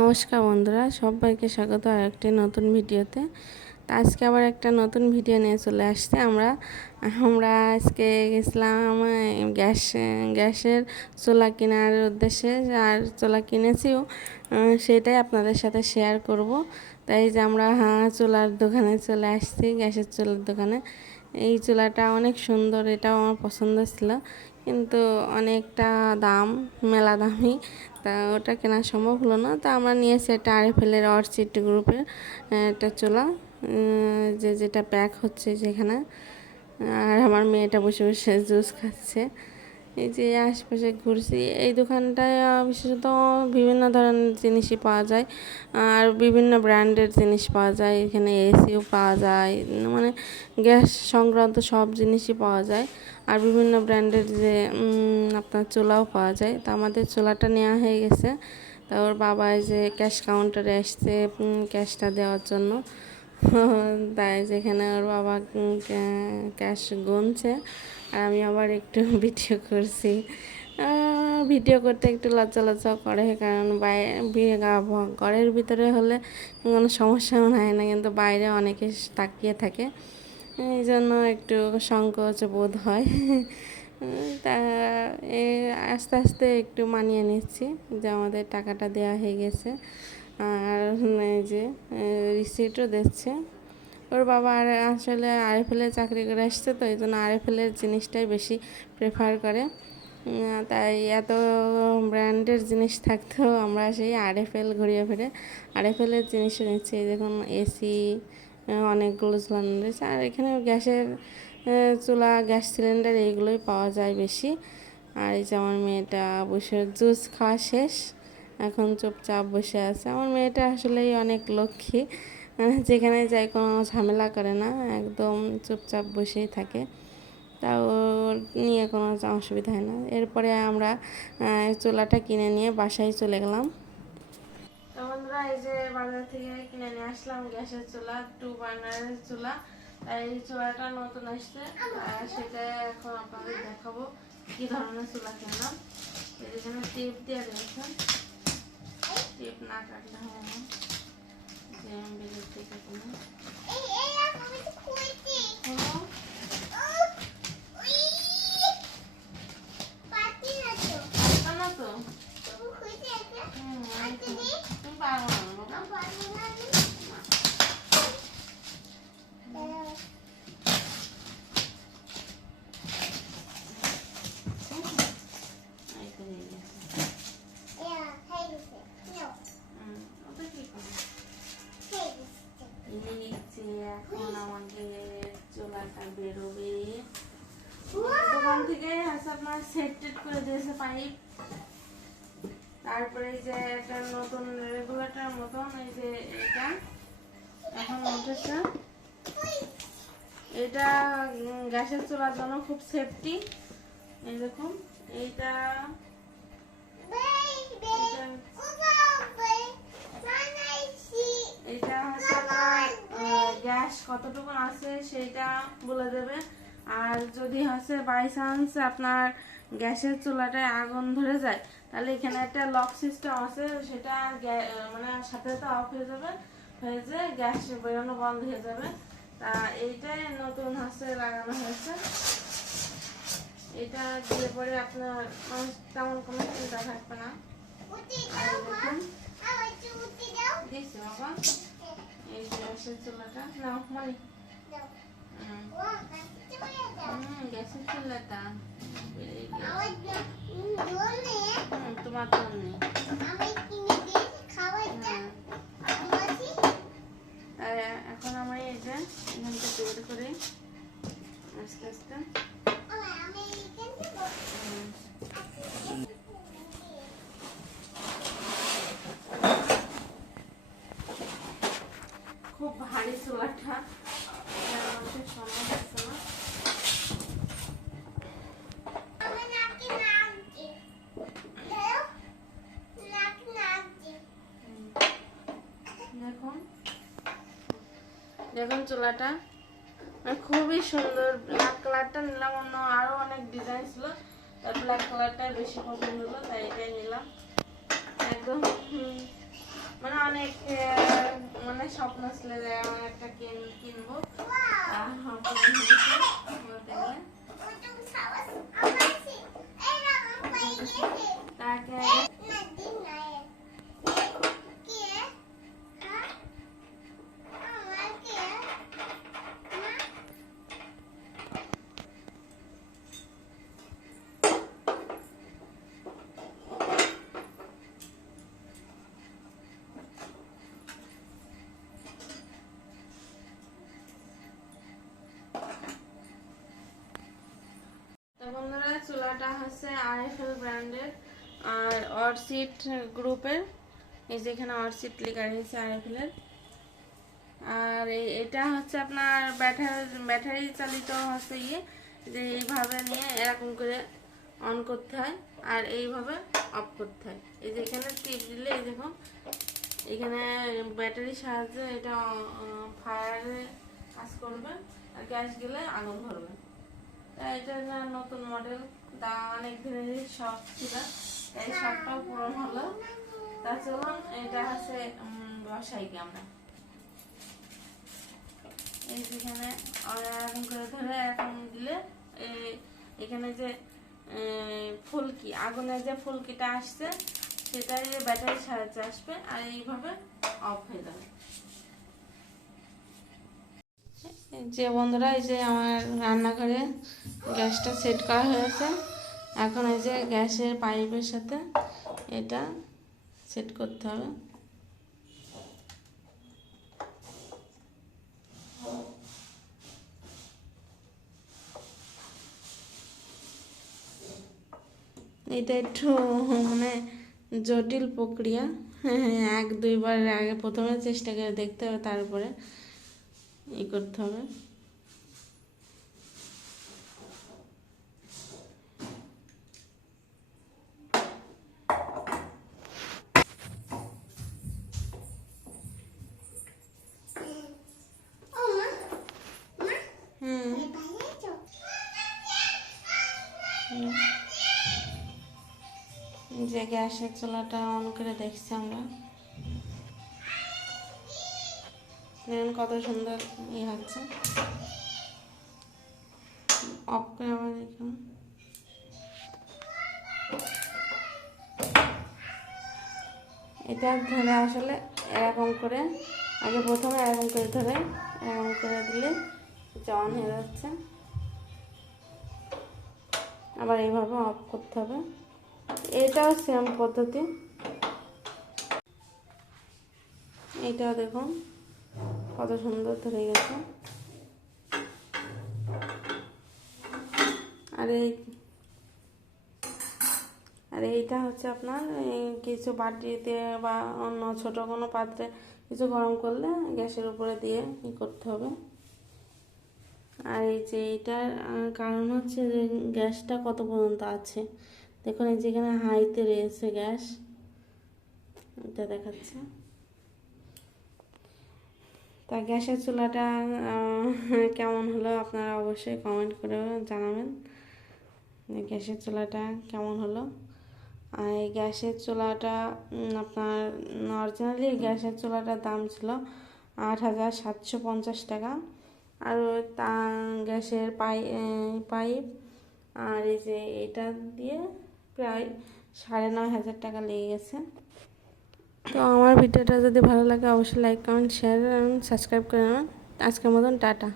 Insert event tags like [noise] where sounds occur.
নমস্কার বন্ধুরা, সবাইকে স্বাগত আর একটি নতুন ভিডিওতে। তো আজকে আবার একটা নতুন ভিডিও নিয়ে চলে আসছে আমরা। আমরা আজকে গেছিলাম গ্যাস, গ্যাসের চুলা কেনার উদ্দেশ্যে আর চুলা কিনেছিও সেটাই আপনাদের সাথে শেয়ার করব। তাই যে আমরা হ্যাঁ চুলার দোকানে চলে আসছি, গ্যাসের চুলার দোকানে। এই চুলাটা অনেক সুন্দর, এটাও আমার পছন্দ ছিল। কিন্তু অনেকটা দাম, মেলা দামি। তা ওটা কেনা সম্ভব হলো না। তা আমরা নিয়েছি একটা আরএফএলের অর্চিড গ্রুপের একটা চোলা যে, যেটা প্যাক হচ্ছে যেখানে আর আমার মেয়েটা বসে বসে জুস খাচ্ছে। এই যে আশপাশে ঘুরছি, এই দোকানটায় বিশেষত বিভিন্ন ধরনের জিনিসই পাওয়া যায়। আর বিভিন্ন ব্র্যান্ডের জিনিস পাওয়া যায়, এখানে এসিও পাওয়া যায় মানে গ্যাস সংক্রান্ত সব জিনিসই পাওয়া যায়। আর বিভিন্ন ব্র্যান্ডের যে আপনার চুলাও পাওয়া যায়। তো আমাদের চুলাটা নেওয়া হয়ে গেছে। তা ওর বাবা যে ক্যাশ কাউন্টারে আসছে ক্যাশটা দেওয়ার জন্য। [laughs] তাই যেখানে ওর বাবা ক্যাশ গুনছে, আর আমি আবার একটু [laughs] ভিডিও করছি। ভিডিও করতে একটু লজ্জা লজ্জা করে, কারণ বাইরে ঘরের ভিতরে হলে কোনো সমস্যা হয় না, কিন্তু বাইরে অনেকে তাকিয়ে থাকে। এই জন্য একটু সংকোচ বোধ হয়। [laughs] তা, এ, আস্তে আস্তে একটু মানিয়ে নিচ্ছি যে আমাদের টাকাটা দেওয়া হয়ে গেছে। আর যে রিসিটও দিচ্ছে। ওর বাবা আর আসলে আরএফএলে চাকরি করে আসছে, তো এই জন্য আরএফএলের জিনিসটাই বেশি প্রেফার করে। তাই এত ব্র্যান্ডের জিনিস থাকতেও আমরা সেই আরএফএল ঘুরিয়ে ফিরে আরএফএলের জিনিস নিচ্ছি। দেখুন এসি অনেকগুলো ঝুলানো রয়েছে। আর এখানে গ্যাসের চুলা, গ্যাস সিলিন্ডার এইগুলোই পাওয়া যায় বেশি। আর এই যে আমার মেয়েটা বসে, জুস খাওয়া শেষ। এখন চুপচাপ বসে আছে। আমার মেয়েটা আসলেই অনেক লক্ষ্মী। মানে যেখানে যাই কোনো ঝামেলা করে না, একদম চুপচাপ বসেই থাকে। তা ওর নিয়ে কোনো অসুবিধা হয় না। এরপরে আমরা চুলাটা কিনে নিয়ে বাসায় চলে গেলাম। বন্ধুরা, এই যে বাজার থেকে কিনে নিয়ে আসলাম গ্যাসের চুলা, টু বার্নারের চুলা। এই চুলাটা নতুন আসছে। আর সেটা এখন আপনাদের দেখাবো। কি ধরনের চুলা কিনলাম। এখানে টেপ দিয়ে রয়েছে টেপ না কাটলে হবে না যে আছে আপনার সেট করে দিয়েছে পাইপ তারপরে যে একটা নতুন রেগুলেটর মতন, এই যে এটা। এখন এটা গ্যাসের জন্য খুব সেফটি এই দেখুন, এইটা। এটা গ্যাস কতটুকু আছে সেটা বলে দেবে। আর যদি হচ্ছে বাই চান্স আপনার গ্যাসের চুলাটায় আগুন ধরে যায়, তাহলে এখানে একটা লক সিস্টেম আছে, সেটা মানে সাথে সাথে অফ হয়ে যাবে, হয়ে যে গ্যাস বেরোনো বন্ধ হয়ে যাবে। তা এইটাই নতুন হচ্ছে, লাগানো হয়েছে। এটা দিয়ে পরে আপনার মানে তেমন কোনো চিন্তা থাকবে না। দিয়েছি বাবা। এই যে গ্যাসের চুলাটা। নাও মানে হুম হুম, গ্যাসের চুলাটা বেরিয়ে গেছে। হুম, তোমার আর এখন আমরা এই যে এখান করে। আস্তে আস্তে। খুব ভারী চুলাটা। দেখুন। চুলাটা। খুবই সুন্দর। ব্ল্যাক কালারটা নিলাম, অন্য আরও অনেক ডিজাইন ছিল। ব্ল্যাক কালারটাই বেশি পছন্দ হলো, তাই এটাই নিলাম। একদম হুম, অনেক মানে স্বপ্ন ছিল যে এমন একটা কিন- কিনবো। বন্ধুরা, চুলাটা হচ্ছে আরএফএল ব্র্যান্ডের আর অরসিট গ্রুপের। এই যে এখানে অরসিট লেখা রয়েছে আরএফএল এর আর এটা হচ্ছে আপনার ব্যাটারি ব্যাটারি চালিত হচ্ছে ইয়ে যে এইভাবে নিয়ে এরকম করে অন করতে হয় আর এইভাবে অফ করতে হয়। এই যে এখানে টিপ দিলে এই দেখুন, এখানে ব্যাটারির সাহায্যে এটা ফায়ারে কাজ করবে আর গ্যাস গেলে আগুন ধরবে। এটা না নতুন মডেল তা অনেক দিনের শখ ছিল। এই শখটাও পূরণ হলো। তা চলুন এটা হচ্ছে উম, বসাইকে আমরা। এই যেখানে করে ধরে এরকম দিলে এখানে যে ফুলকি আগুনের যে ফুলকিটা আসছে সেটাই ব্যাটারির সাহায্যে আসবে আর এইভাবে অফ হয়ে যাবে। যে বন্ধুরা এই যে আমার রান্নাঘরে গ্যাসটা সেট করা হয়েছে। এখন এই যে গ্যাসের পাইপের সাথে এটা সেট করতে হবে। এটা একটু মানে জটিল প্রক্রিয়া। [laughs] এক, দুইবার আগে প্রথমে চেষ্টা করে দেখতে হবে, তারপরে ই করতে হবে। যে গ্যাসের চুলাটা অন করে দেখছি আমরা। কত সুন্দর ই হচ্ছে। অফ করে আবার দেখুন এটা ধরে আসলে এরকম করে, আগে প্রথমে এরকম করে ধরে, এরকম করে দিলে অন হয়ে যাচ্ছে। আবার এইভাবে অফ করতে হবে। এটাও সেম পদ্ধতি। এইটাও দেখুন, কত সুন্দর ধরে গেছে। আর এই, আর এইটা হচ্ছে আপনার কিছু বাটিতে বা অন্য ছোট কোনো পাত্রে কিছু গরম করলে গ্যাসের উপরে দিয়ে ই করতে হবে। আর এই যে এইটার আহ, কারণ হচ্ছে যে গ্যাসটা কত পর্যন্ত আছে? দেখুন এই যেখানে হাইতে রয়েছে গ্যাস। এটা দেখাচ্ছে। তা গ্যাসের চুলাটা [laughs] কেমন হলো আপনারা অবশ্যই কমেন্ট করে জানাবেন। গ্যাসের চুলাটা কেমন হলো? আর এই গ্যাসের চুলাটা আপনার অরিজিনালি গ্যাসের চুলাটার দাম ছিল আট হাজার সাতশো পঞ্চাশ টাকা। আর তা গ্যাসের পাই পাইপ আর এই যে এটা দিয়ে প্রায় সাড়ে নয় হাজার টাকা লেগে গেছে। তো আমার ভিডিওটা যদি ভালো লাগে, অবশ্যই লাইক কমেন্ট শেয়ার সাবস্ক্রাইব করে নেবেন। আজকের মতন টাটা।